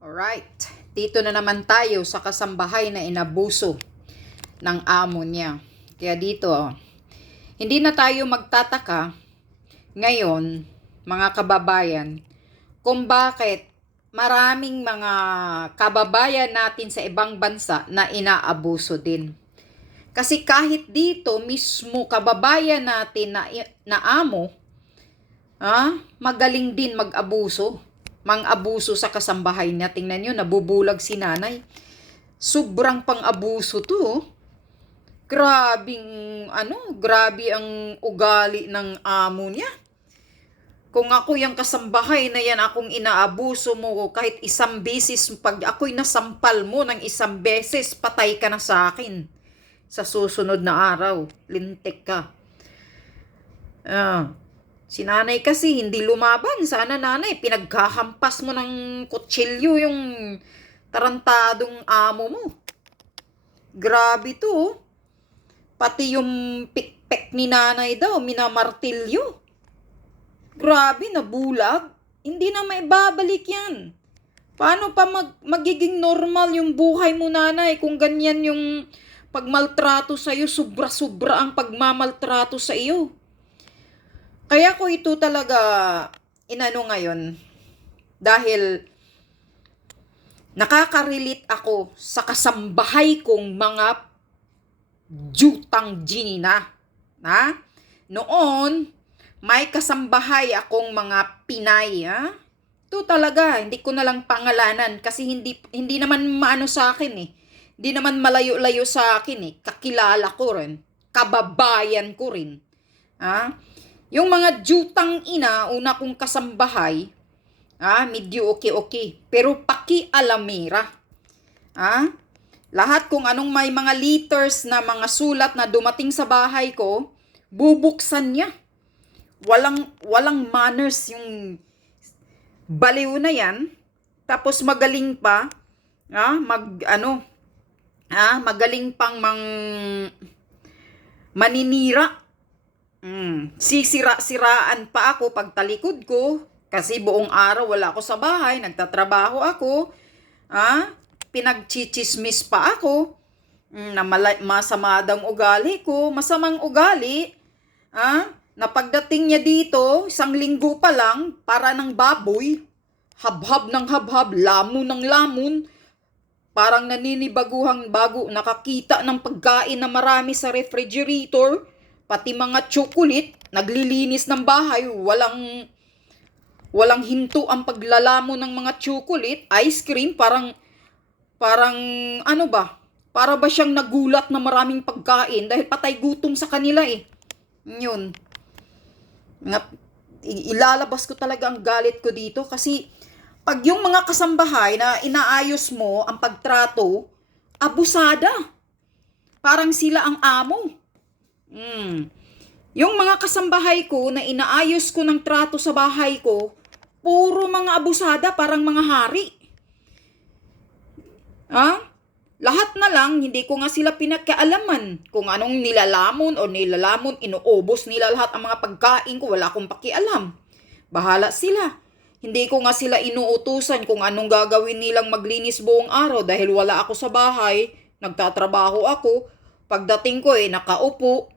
Alright, dito na naman tayo sa kasambahay na inabuso ng amo niya. Kaya dito, hindi na tayo magtataka ngayon, mga kababayan, kung bakit maraming mga kababayan natin sa ibang bansa na inaabuso din. Kasi kahit dito mismo kababayan natin na amo, magaling din mag-abuso. Mang-abuso sa kasambahay niya. Tingnan nyo, nabubulag si nanay. Sobrang pang-abuso to. Grabe ang ugali ng amo niya. Kung ako yung kasambahay na yan, akong inaabuso mo kahit isang beses, pag ako'y nasampal mo ng isang beses, patay ka na sa akin. Sa susunod na araw, lintik ka. Si nanay kasi hindi lumaban. Sana nanay, pinagkahampas mo ng kutsilyo yung tarantadong amo mo. Grabe to. Pati yung pikpek ni nanay daw, minamartilyo. Grabe, nabulag. Hindi na maibabalik yan. Paano pa magiging normal yung buhay mo, nanay, kung ganyan yung pagmaltrato sa'yo, sobra-sobra ang pagmamaltrato sa iyo. Kaya ko ito talaga inano ngayon dahil nakaka-relate ako sa kasambahay kong mga jutang ginina. Noon, may kasambahay akong mga Pinay. Ito talaga, hindi ko na lang pangalanan kasi hindi naman maano sa akin eh. Hindi naman malayo-layo sa akin eh. Kakilala ko rin. Kababayan ko rin. Yung mga jutang ina, una kong kasambahay, medyo okay. Pero pakialamera. Lahat kung anong may mga liters na mga sulat na dumating sa bahay ko, bubuksan niya. Walang manners yung baliw na yan. Tapos magaling pa, magaling pang maninira. Sisira-siraan pa ako pag talikod ko kasi buong araw wala ako sa bahay, nagtatrabaho ako. Pinagchichismis pa ako na masamang ugali ko, masamang ugali. Na pagdating niya dito, isang linggo pa lang, para ng baboy, habhab ng habhab, lamon ng lamon, parang naninibaguhang bago nakakita ng pagkain na marami sa refrigerator. Pati mga chocolate, naglilinis ng bahay, walang hinto ang paglalamo ng mga chocolate, ice cream, parang para ba siyang nagulat na maraming pagkain dahil patay gutom sa kanila eh. Yun. Ilalabas ko talaga ang galit ko dito kasi pag yung mga kasambahay na inaayos mo ang pagtrato, abusada. Parang sila ang amo. Yung mga kasambahay ko na inaayos ko ng trato sa bahay ko, puro mga abusada, parang mga hari. Lahat na lang, hindi ko nga sila pinagkaalaman. Kung anong nilalamon, inuubos nila lahat ang mga pagkain ko, wala akong pakialam. Bahala sila. Hindi ko nga sila inuutusan kung anong gagawin nilang maglinis buong araw dahil wala ako sa bahay, nagtatrabaho ako. Pagdating ko nakaupo.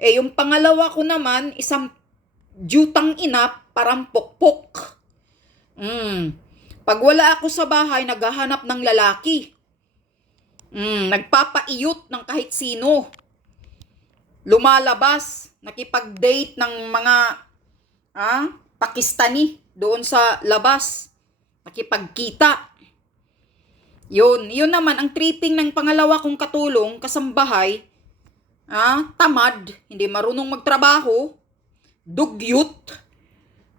Yung pangalawa ko naman, isang jutang ina, parang pokpok. Pag wala ako sa bahay, naghahanap ng lalaki. Nagpapaiyot ng kahit sino. Lumalabas, nakipag-date ng mga Pakistani doon sa labas. Nakipagkita. Yun naman, ang tripping ng pangalawa kong katulong, kasambahay, tamad, hindi marunong magtrabaho, dugyot.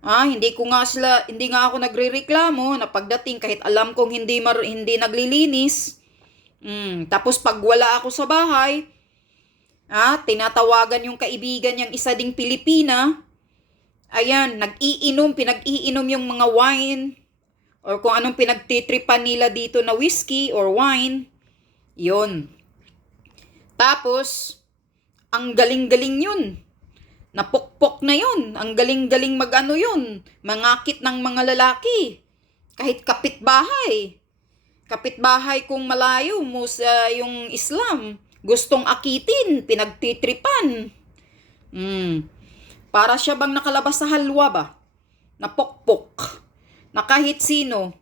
Hindi nga ako nagrereklamo na pagdating kahit alam kong hindi naglilinis. Tapos pag wala ako sa bahay, tinatawagan yung kaibigan niyang isa ding Pilipina. Ayan, pinag-iinom yung mga wine or kung anong pinagtitripan nila dito na whiskey or wine. Yun. Tapos ang galing-galing yun. Napukpok na yun. Ang galing-galing yun. Mangakit ng mga lalaki. Kahit kapitbahay. Kapitbahay kong malayo mo sa yung Islam. Gustong akitin, pinagtitripan. Para siya bang nakalabas sa halwa ba? Napokpok. Na kahit sino.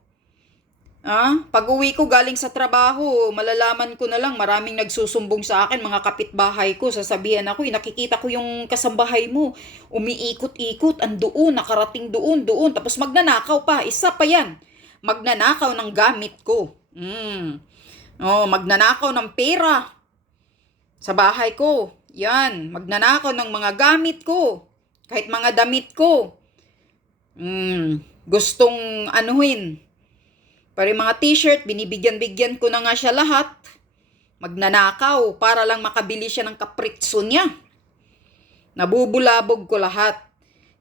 Pag uwi ko galing sa trabaho, malalaman ko na lang maraming nagsusumbong sa akin, mga kapitbahay ko. Sasabihan ako, nakikita ko yung kasambahay mo. Umiikot-ikot, andoon, nakarating doon. Tapos magnanakaw pa. Isa pa yan. Magnanakaw ng gamit ko. Magnanakaw ng pera sa bahay ko. Yan. Magnanakaw ng mga gamit ko. Kahit mga damit ko. Gustong anuhin. Para mga t-shirt, binibigyan-bigyan ko na nga siya lahat. Magnanakaw para lang makabili siya ng kapritso niya. Nabubulabog ko lahat.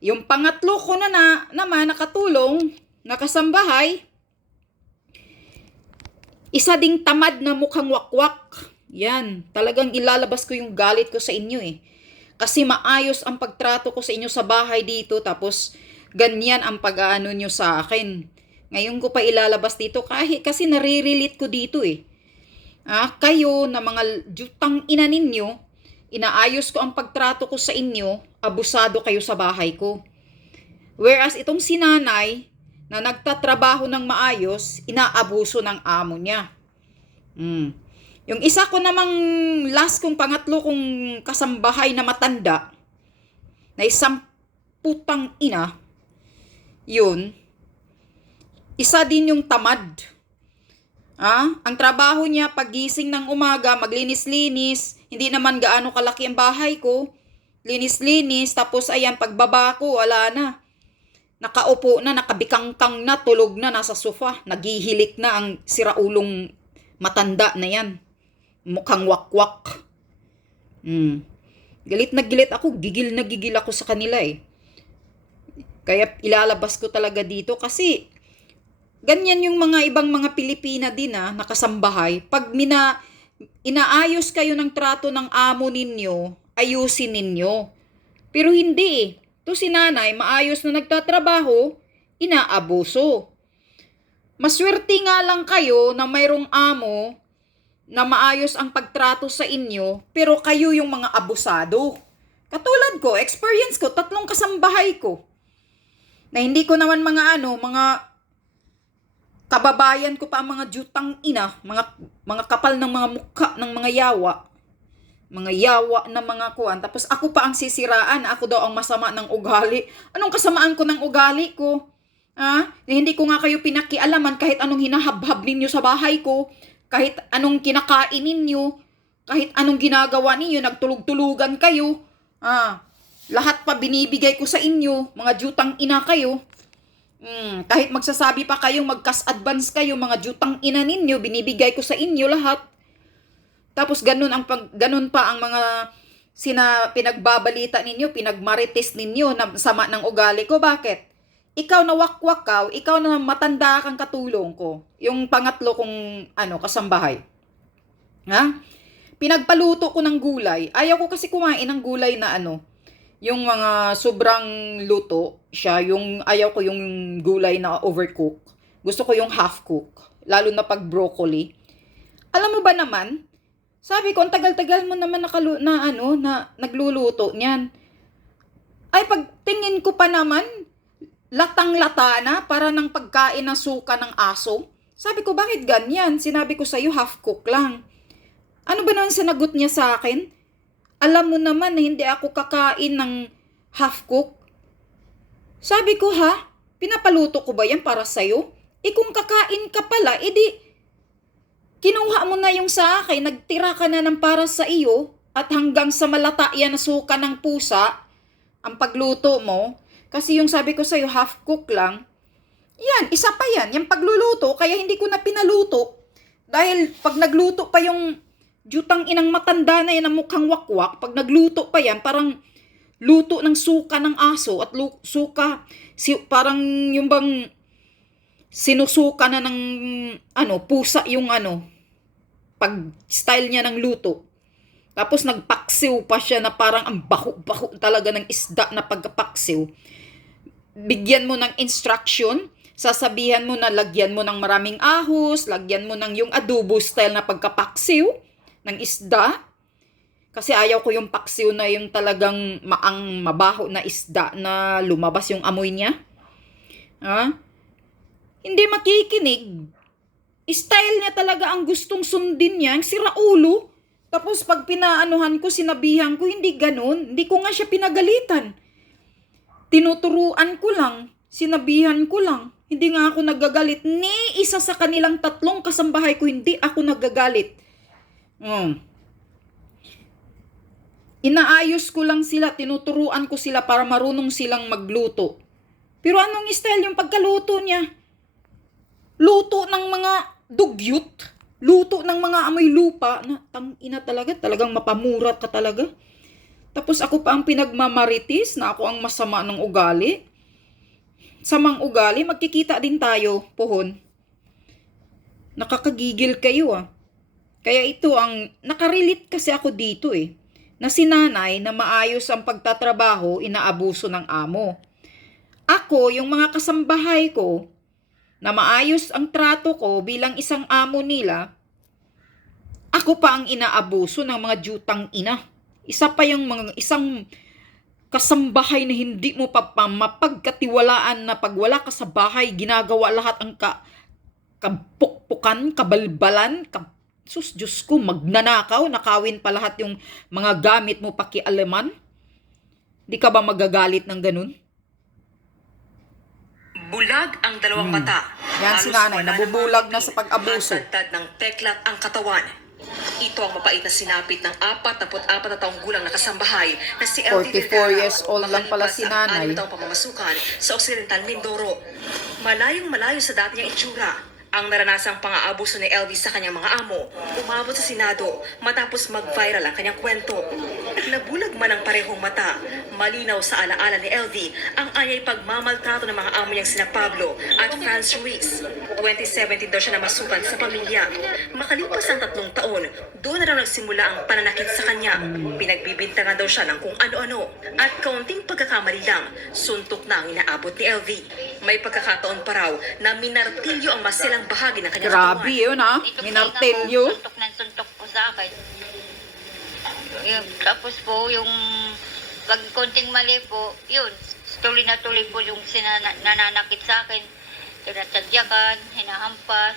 Yung pangatlo ko naman nakatulong, nakasambahay, isa ding tamad na mukhang wakwak. Yan, talagang ilalabas ko yung galit ko sa inyo eh. Kasi maayos ang pagtrato ko sa inyo sa bahay dito, tapos ganyan ang pag-aano nyo sa akin. Ngayon ko pa ilalabas dito kasi nare-relate ko dito eh. Kayo na mga jutang ina ninyo, inaayos ko ang pagtrato ko sa inyo, abusado kayo sa bahay ko. Whereas itong sinanay na nagtatrabaho ng maayos, inaabuso ng amo niya. Yung isa ko namang pangatlo kong kasambahay na matanda, na isang putang ina, yun, isa din yung tamad. Ang trabaho niya, pagising ng umaga, maglinis-linis, hindi naman gaano kalaki ang bahay ko, linis-linis, tapos ayan, pagbaba ko, wala na. Nakaupo na, nakabikangkang na, tulog na, nasa sofa, naghihilik na ang siraulong matanda na yan. Mukhang wakwak. Galit na galit ako, gigil na gigil ako sa kanila eh. Kaya ilalabas ko talaga dito kasi ganyan yung mga ibang mga Pilipina din nakasambahay. Pag inaayos kayo ng trato ng amo ninyo, ayusin ninyo. Pero hindi eh. To si nanay, maayos na nagtatrabaho, inaabuso. Maswerte nga lang kayo na mayroong amo na maayos ang pagtrato sa inyo, pero kayo yung mga abusado. Katulad ko, experience ko, 3 kasambahay ko. Na hindi ko naman mga kababayan ko pa ang mga jutang ina, mga kapal ng mga mukha ng mga yawa na mga kuwan. Tapos ako pa ang sisiraan, ako daw ang masama ng ugali. Anong kasamaan ko ng ugali ko? Hindi ko nga kayo pinakialaman kahit anong hinahabhab ninyo sa bahay ko, kahit anong kinakain ninyo, kahit anong ginagawa ninyo, nagtulog-tulugan kayo. Lahat pa binibigay ko sa inyo, mga jutang ina kayo. Kahit magsasabi pa kayong mag-cash advance kayo, mga jutang ina ninyo, binibigay ko sa inyo lahat. Tapos ganun pa ang mga pinagbabalita ninyo, pinagmarites ninyo na sama ng ugali ko. Bakit? Ikaw na wakwak ka, ikaw na matanda kang katulong ko. Yung pangatlo kong kasambahay. Pinagpaluto ko ng gulay. Ayaw ko kasi kumain ng gulay na yung mga sobrang luto siya, yung ayaw ko yung gulay na overcook. Gusto ko yung half cook, lalo na pag broccoli. Alam mo ba naman, sabi ko, ang tagal-tagal mo naman na nagluluto niyan. Ay, pagtingin ko pa naman, latang-lata na, para ng pagkain ng suka ng aso. Sabi ko, bakit ganyan? Sinabi ko sa'yo, half cook lang. Ano ba naman sinagot niya sa akin? Alam mo naman na hindi ako kakain ng half cook. Sabi ko, pinapaluto ko ba yan para sa'yo? Kung kakain ka pala, edi kinuha mo na yung sa akin, nagtira ka na ng para sa iyo, at hanggang sa malata yan na suka ng pusa, ang pagluto mo. Kasi yung sabi ko sa'yo, half cook lang. Yan, isa pa yan, yung pagluluto, kaya hindi ko na pinaluto. Dahil pag nagluto pa yung jutang inang matanda na yan na mukhang wakwak, pag nagluto pa yan, parang luto ng suka ng aso at parang yung bang sinusuka na ng pusa yung pag style niya ng luto. Tapos nagpaksiw pa siya na parang ang baho-baho talaga ng isda na pagkapaksiw. Bigyan mo ng instruction, Sasabihan mo na lagyan mo ng maraming ahos, lagyan mo ng yung adobo style na pagkapaksiw ng isda. Kasi ayaw ko yung paksiw na yung talagang mabaho na isda na lumabas yung amoy niya. Ha? Hindi makikinig. Style niya talaga ang gustong sundin niya, ang siraulo. Tapos pag pinaanuhan ko, sinabihan ko, hindi ganun. Hindi ko nga siya pinagalitan. Tinuturuan ko lang, sinabihan ko lang. Hindi nga ako nagagalit. Ni isa sa kanilang 3 kasambahay ko, hindi ako nagagalit. Inaayos ko lang sila, tinuturuan ko sila para marunong silang magluto. Pero anong style yung pagkaluto niya? Luto ng mga dugyot. Luto ng mga amoy lupa. Na, tangina talaga. Talagang mapamurat ka talaga. Tapos ako pa ang pinagmamaritis na ako ang masama ng ugali. Samang ugali, magkikita din tayo, pohon. Nakakagigil kayo Kaya ito ang, nakarelate kasi ako dito na si nanay na maayos ang pagtatrabaho, inaabuso ng amo. Ako, yung mga kasambahay ko, na maayos ang trato ko bilang isang amo nila, ako pa ang inaabuso ng mga jutang ina. Isa pa yung isang kasambahay na hindi mo pa mapagkatiwalaan na pag wala ka sa bahay, ginagawa lahat ang kapukpukan, kabalbalan, sus, Diyos ko, magnanakaw, nakawin pa lahat yung mga gamit mo pakialaman. Di ka ba magagalit ng ganun? Bulag ang dalawang mata. Yan si nanay, nabubulag na sa pag-abuso. Matantad ng peklat ang katawan. Ito ang mapait na sinapit ng 44 na taong gulang na kasambahay na si LV 44 years old lang pala si nanay. 6 taong pamamasukan sa Occidental Mindoro. Malayong malayo sa dati niyang itsura. Ang naranasang pang-aabuso ni LV sa kanyang mga amo, umabot sa Senado matapos mag-viral ang kanyang kwento. Nabulag man ang parehong mata, malinaw sa alaala ni LV ang anyay pagmamaltrato ng mga amo niyang sina Pablo at Franz Ruiz. 2017 daw siya namasukan sa pamilya. Makalipas ang 3 taon, doon na raw nagsimula ang pananakit sa kanya. Pinagbibintangan daw siya ng kung ano-ano at kaunting pagkakamali lang, suntok na ang inaabot ni LV. May pagkakataon pa raw na minartilyo ang masilang bahagi ng kanyang Grabe yun minartelyo. Suntok ng suntok po sa akin. Tapos po yung pag konting mali po, yun, tuloy na tuloy po yung nananakit sa akin. Tinatadyakan, hinahampas.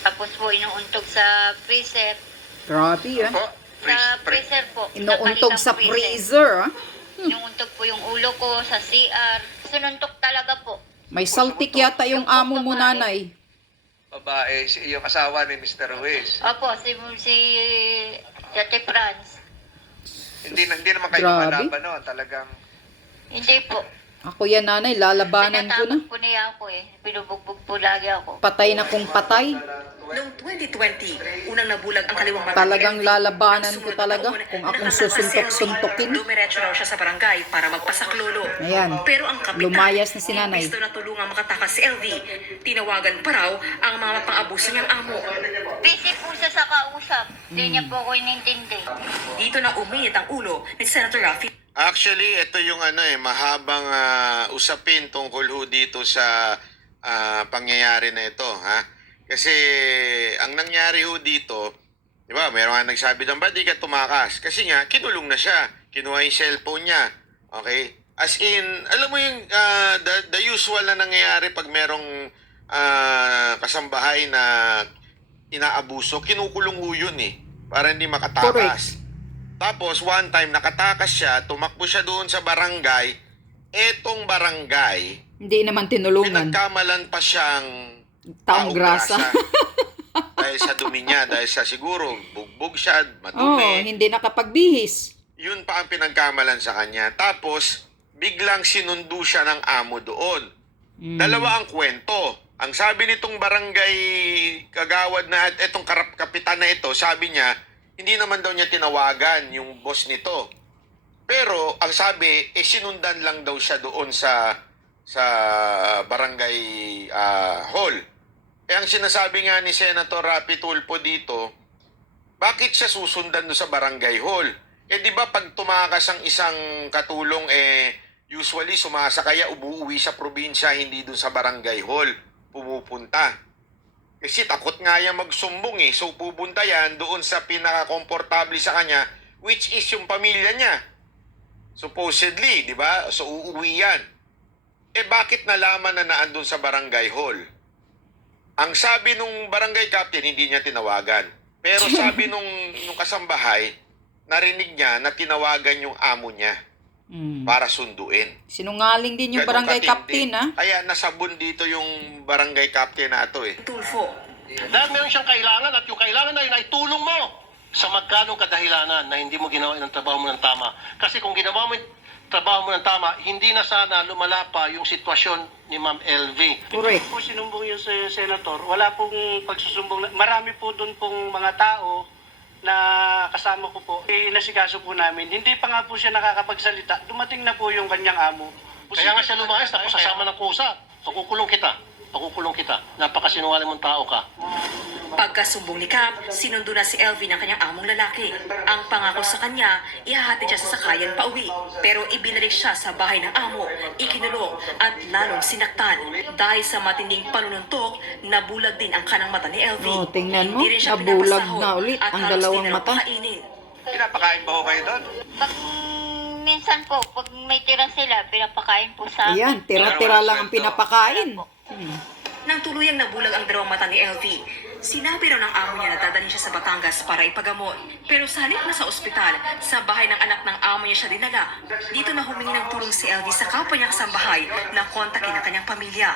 Tapos po inuuntog sa freezer. Grabe yan. Sa freezer po. Inuuntog sa nakalitang freezer. Inuuntog po yung ulo ko sa CR. Sinuntok talaga po. May saltik yata yung amo mo, nanay. Babae, yung asawa ni Mr. Ruiz. Opo, si Ate Franz. Hindi naman kayo Grabe. lumalaban noon, talagang Hindi po. Ako yan, nanay, lalabanan ko na. Tinatakot po niya ako Binubugbog po lagi ako. Patay na kung patay. Noong 2020, unang nabulag ang kaliwang mata. Talagang ni LV. lalabanan Ang ko sumunod talaga na taon, kung akong nakasama si susuntok-suntokin. LV. Dumiretso raw siya sa barangay para magpasaklolo. Ayan. Pero ang kapitan, Lumayas na si nanay. imbis na tulungang makatakas si LV, tinawagan pa raw ang mga pang-abuso niyang amo. Busy po siya sa kausap. Hindi niya po ako inintindi. Dito na uminit ang ulo ni Senator Raffy. Actually, ito yung mahabang usapin tungkol ho dito sa pangyayari na ito, ha? Kasi ang nangyari ho dito, di ba, meron nga nagsabi doon, ba't di ka tumakas? Kasi nga, kinulong na siya. Kinuha yung cellphone niya. Okay? As in, alam mo yung the usual na nangyayari pag merong kasambahay na inaabuso, kinukulong ho yun para hindi makatakas. Tapos, one time, nakatakas siya, tumakbo siya doon sa barangay. Etong barangay, Hindi naman tinulungan. pinagkamalan pa siyang Taong grasa. dahil sa dumi niya, dahil sa siguro, bugbog siya, Oo, madumi. hindi nakapagbihis. Yun pa ang pinagkamalan sa kanya. Tapos, biglang sinundo siya ng amo doon. Dalawa ang kwento. Ang sabi nitong barangay kagawad na at etong kapitan na ito, sabi niya, hindi naman daw niya tinawagan yung boss nito. Pero ang sabi, sinundan lang daw siya doon sa barangay hall. Ang sinasabi nga ni Senator Raffy Tulfo dito, bakit siya susundan doon sa barangay hall? Di ba pag tumakas ang isang katulong, usually sumasakaya, umuwi sa probinsya, hindi dun sa barangay hall pumupunta. Kasi takot nga yan magsumbong eh. So pupunta yan doon sa pinaka-komportable sa kanya, which is yung pamilya niya. Supposedly, di ba? So uuwi yan. Eh bakit nalaman na naandun sa barangay hall? Ang sabi nung barangay captain, hindi niya tinawagan. Pero sabi nung kasambahay, narinig niya na tinawagan yung amo niya para sunduin. Sinungaling din yung Ganun barangay katindi. captain, ha? Kaya nasabon dito yung barangay captain na ito eh. Tulfo. Dahil meron siyang kailangan at yung kailangan na yun ay tulong mo sa magkanong kadahilanan na hindi mo ginawa yung trabaho mo ng tama. Kasi kung ginawa mo yung trabaho mo ng tama, hindi na sana lumala pa yung sitwasyon ni Ma'am LV. Correct. Hindi po sinumbong yung senator. Wala pong pagsusumbong. Marami po doon pong mga tao na kasama ko po. Inasikaso po namin. Hindi pa nga po siya nakakapagsalita. Dumating na po yung kanyang amo. Kaya nga siya lumayas, tapos sasama ng kusa. Pakukulong kita. Pakukulong kita. Napakasinungaling mong tao ka. Pagkasumbong ni Cap, sinundo na si LV ng kanyang among lalaki. Ang pangako sa kanya, ihahatid siya sa sakayan pauwi. Pero ibinalik siya sa bahay ng amo, ikinulong at lalong sinaktan. Dahil sa matinding panununtok, nabulag din ang kanang mata ni LV. Oh, tingnan mo, Hindi rin siya nabulag pinapasahod na ulit at ang halos dalawang di na raw mata. pakainin. Pinapakain ba ho kayo doon? Pag minsan po, pag may tira sila, pinapakain po sa amin. Ayan, tira-tira lang ang pinapakain. Nang tuluyang nabulag ang dalawang mata ni LV, sinabi raw ng amo niya na dadalhin siya sa Batangas para ipagamot. Pero sa halip na sa ospital, sa bahay ng anak ng amo niya siya dinala. Dito na humingi ng tulong si LV sa kapwa niya kasambahay na kontakin ang kanyang pamilya.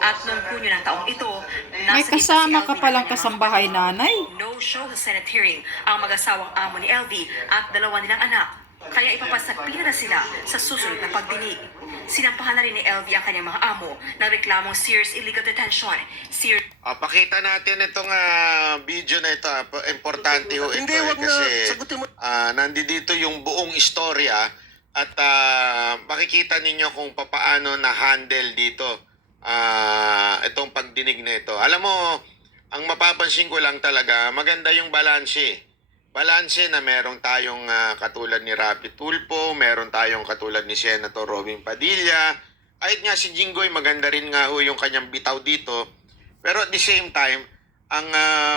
At noong Hunyo ng taong ito, May nasa kasama si ka LV palang ng kanyang kasambahay, nanay. no show sa Senate hearing ang mag-asawang amo ni LV at dalawa nilang anak. Kaya ipapasapina na sila sa susunod na pagdinig. Sinampahan na rin ni LV ang kanyang mga amo ng reklamong serious illegal detention. Pakita natin itong video na ito. Importante ho ito Hindi, eh, wag na. kasi Sagutin mo. nandito yung buong istorya at makikita ninyo kung papaano na-handle dito itong pagdinig na ito. Alam mo, ang mapapansin ko lang talaga, maganda yung balanse. Balanse na meron tayong katulad ni Rapi Tulfo, meron tayong katulad ni Senator Robin Padilla. Kahit nga si Jinggoy, maganda rin nga ho yung kanyang bitaw dito. Pero at the same time, ang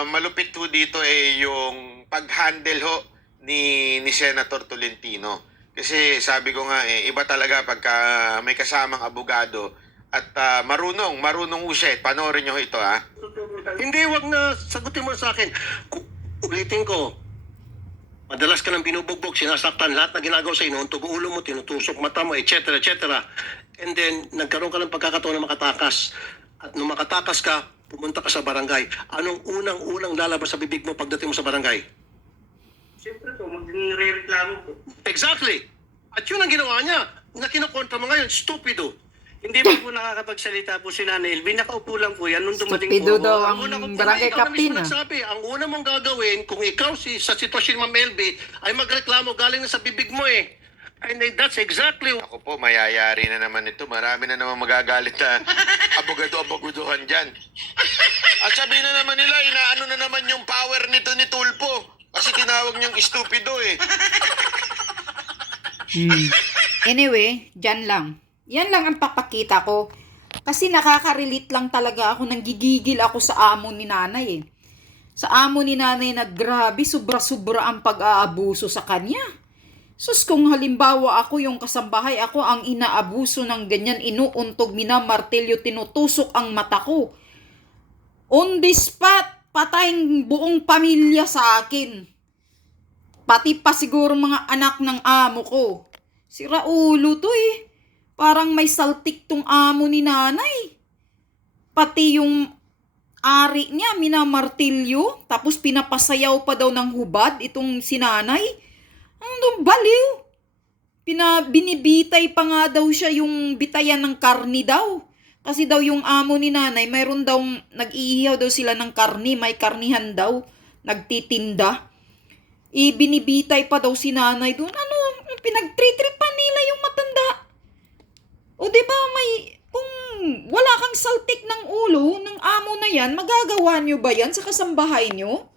malupit ho dito ay yung pag-handle ho ni Senator Tolentino. Kasi sabi ko nga, iba talaga pagka may kasamang abogado at marunong ho siya. Panoorin nyo ito ha. Hindi, wag na. Sagutin mo sa akin. Ulitin ko. Madalas ka nang binubugbog, sinasaktan, lahat na ginagawa sa inuuntog ulo mo, tinutusok mata mo, etc. etc. And then, nagkaroon ka ng pagkakataon na makatakas. At nung makatakas ka, pumunta ka sa barangay. Anong unang lalabas sa bibig mo pagdating mo sa barangay? Siyempre po, magre-reklamo po. Exactly! At yun ang ginawa niya. Na kinukontra mo ngayon, stupido. Hindi po nakakapagsalita po si Nanay LV. Nakaupo lang po yan nung dumating Stupido po ako. daw Ang una ang ko po, barangay ikaw na captain, mismo ah. nagsabi, ang una mong gagawin, kung ikaw sa sitwasyon ni Ma'am LV, ay magreklamo galing na sa bibig mo eh. And that's exactly. Ako po, mayayari na naman ito. Marami na naman magagalit na abogado-abogaduhan dyan. At sabihin na naman nila, inaano na naman yung power nito ni Tulfo. Kasi tinawag niyang stupido eh. Anyway, dyan lang. Yan lang ang papakita ko. Kasi nakaka-relate lang talaga ako, nanggigigil ako sa amo ni nanay eh. Sa amo ni nanay na grabe, sobra-sobra ang pag-aabuso sa kanya. Sus, kung halimbawa ako yung kasambahay, ako ang inaabuso ng ganyan, inuuntog, minamartilyo, tinutusok ang mata ko. On the spot, patayang buong pamilya sa akin. Pati pa siguro mga anak ng amo ko. Sira ulo to eh. Parang may saltik tong amo ni nanay. Pati yung ari niya, minamartilyo. Tapos pinapasayaw pa daw ng hubad itong si nanay. Ano baliw? Binibitay pa nga daw siya yung bitayan ng karni daw. Kasi daw yung amo ni nanay, mayroon daw, nag-iihaw daw sila ng karni, may karnihan daw, nagtitinda. Binibitay pa daw si nanay doon. Ano, pinagtritripan nila yung matanda. O diba kung wala kang saltik ng ulo ng amo na yan, magagawa nyo ba yan sa kasambahay nyo?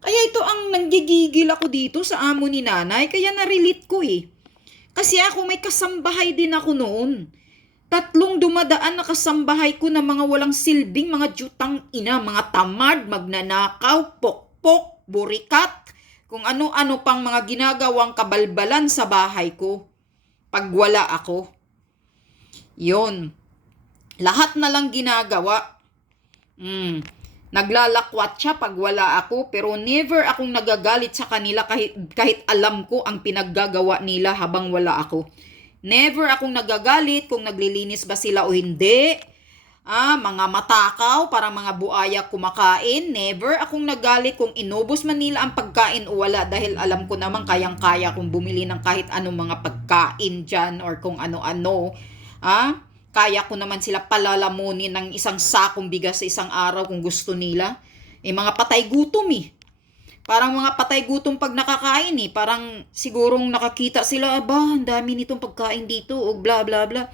Kaya ito ang nanggigigil ako dito sa amo ni nanay, kaya na-relate ko eh. Kasi ako may kasambahay din ako noon. 3 dumadaan na kasambahay ko na mga walang silbing, mga jutang ina, mga tamad, magnanakaw, pokpok, burikat, kung ano-ano pang mga ginagawang kabalbalan sa bahay ko. Pag wala ako. Yon. Lahat na lang ginagawa. Naglalakwat siya pag wala ako, pero never akong nagagalit sa kanila kahit alam ko ang pinaggagawa nila habang wala ako. Never akong nagagalit kung naglilinis ba sila o hindi. Mga matakaw, parang mga buaya kumakain. Never akong nagalit kung inubos man nila ang pagkain o wala, dahil alam ko naman kayang-kaya kung bumili ng kahit anong mga pagkain dyan or kung ano-ano. Kaya ko naman sila palalamunin ng isang sakong bigas sa isang araw kung gusto nila. Mga patay gutom Parang mga patay gutom pag nakakain Parang sigurong nakakita sila, ang dami nitong pagkain dito o bla bla bla.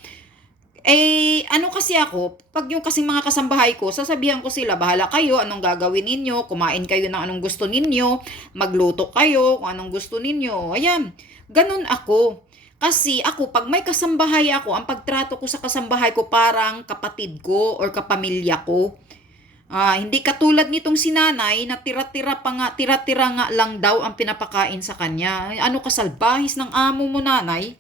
Ano kasi ako, pag yung kasing mga kasambahay ko, sasabihan ko sila, bahala kayo, anong gagawin ninyo, kumain kayo ng anong gusto ninyo, magluto kayo kung anong gusto ninyo. Ayan, ganun ako. Kasi ako, pag may kasambahay ako, ang pagtrato ko sa kasambahay ko parang kapatid ko or kapamilya ko. Hindi katulad nitong si nanay na tira-tira nga lang daw ang pinapakain sa kanya. Ano ka, salbahis ng amo mo, nanay?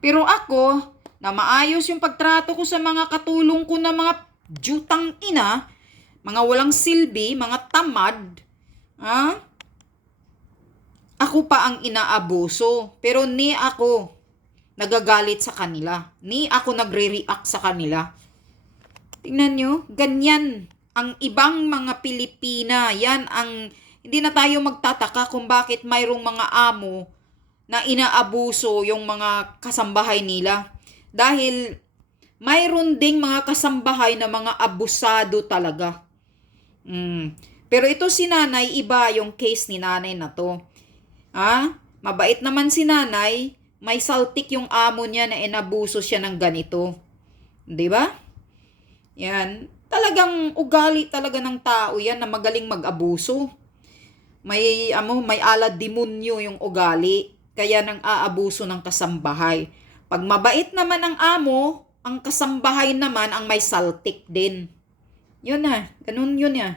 Pero ako, na maayos yung pagtrato ko sa mga katulong ko na mga jutang ina, mga walang silbi, mga tamad, ako pa ang inaabuso. Pero ni ako nagagalit sa kanila. Ni ako nagre-react sa kanila. Tingnan nyo, ganyan ang ibang mga Pilipina. Yan ang, hindi na tayo magtataka kung bakit mayroong mga amo na inaabuso yung mga kasambahay nila. Dahil mayroon ding mga kasambahay na mga abusado talaga. Pero ito si nanay, iba yung case ni nanay na to. Mabait naman si nanay, may saltik yung amo niya na inabuso siya ng ganito. 'Di ba? Yan, talagang ugali talaga ng tao yan na magaling mag-abuso. May ala demonyo yung ugali, kaya nang aabuso ng kasambahay. Pag mabait naman ang amo, ang kasambahay naman ang may saltik din. Yun ganun yun